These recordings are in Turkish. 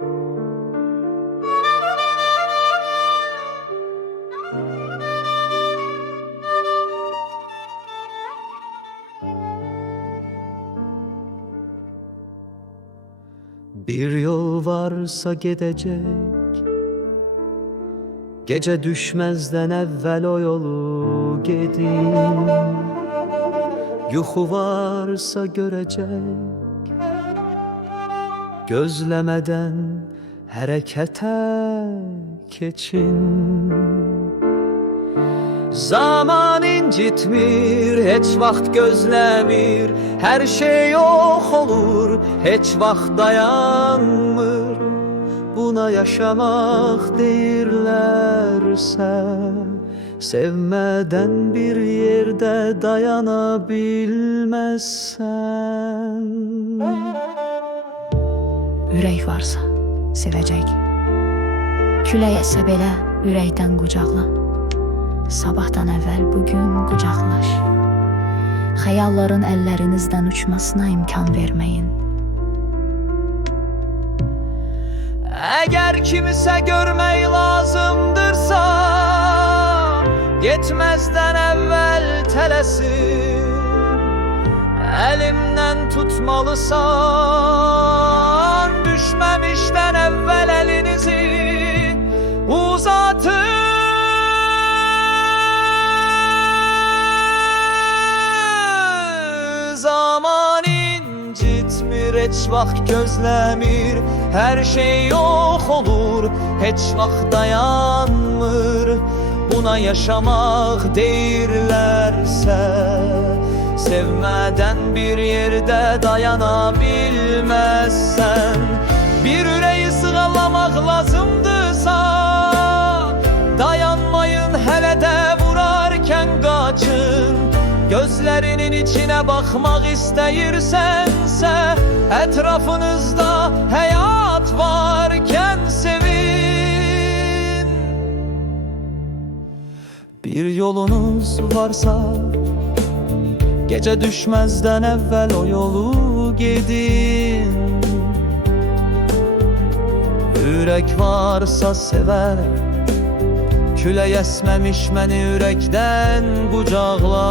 Bir yol varsa gidecek, gece düşmezden evvel o yolu gidin. Yuxu varsa görecek, gözlemeden harekete geçin. Zaman incitmir, heç vaxt gözlemir, her şey yok olur, heç vaxt dayanmır. Buna yaşamak deyirlerse, sevmeden bir yerde dayanabilmezsen. Ürək varsa sevəcək, külək əsə belə ürəkdən qucaqla. Sabahdan əvvəl bugün qucaqlaş. Xəyalların əllərinizdən uçmasına imkan verməyin. Eğer kimse görmək lazımdırsa, getməzdən əvvəl tələsin. Əlimdən tutmalısan, düşməmişdən əvvəl əlinizi uzatın. Zaman incitmir, heç vaxt gözlemir, her şey yok olur, heç vaxt dayanmır. Buna yaşamak deyirlerse, sevmeden bir yerde dayanabilmezsen. Bir yüreği sığalamak lazımdırsa, dayanmayın, hele de vurarken kaçın. Gözlerinin içine bakmak isteyirsense, etrafınızda hayat varken sevin. Bir yolunuz varsa, gece düşmezden evvel o yolu gidin. Yürek varsa sever, külək əsməmiş məni ürəkdən qucaqla.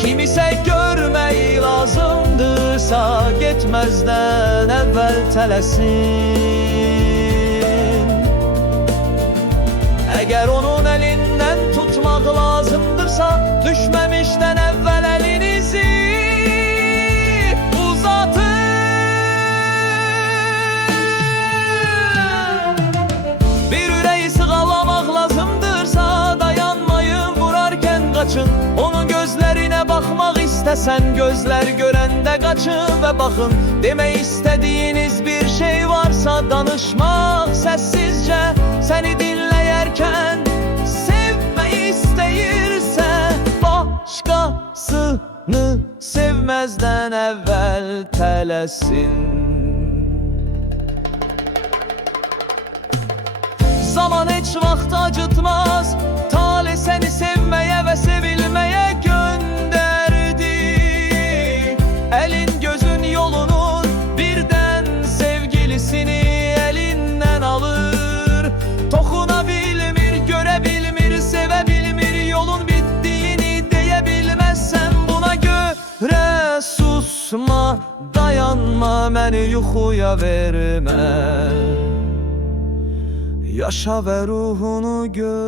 Kimisə görmək lazımdırsa, getməzdən əvvəl tələsin. Əgər onun əlindən tutmaq lazımdırsa, düşməmişdən əvvəl əlinizi kaçın. Onun gözlerine bakmak istesen, gözler görende kaçın ve bakın. Demek istediğiniz bir şey varsa, danışmak sessizce. Seni dinleyerken sevmeyi isteyirse, başkasını sevmezden evvel tələsin. Zaman hiç vaxt acıtmaz, talih seni sevmeye ve sevilmeye gönderdi. Elin gözün yolunun birden sevgilisini elinden alır. Dokunabilmir, görebilmir, sevebilmir, yolun bittiğini diyebilmezsen buna göre susma, dayanma, beni yuxuya verme. Yaşa ve ruhunu göster.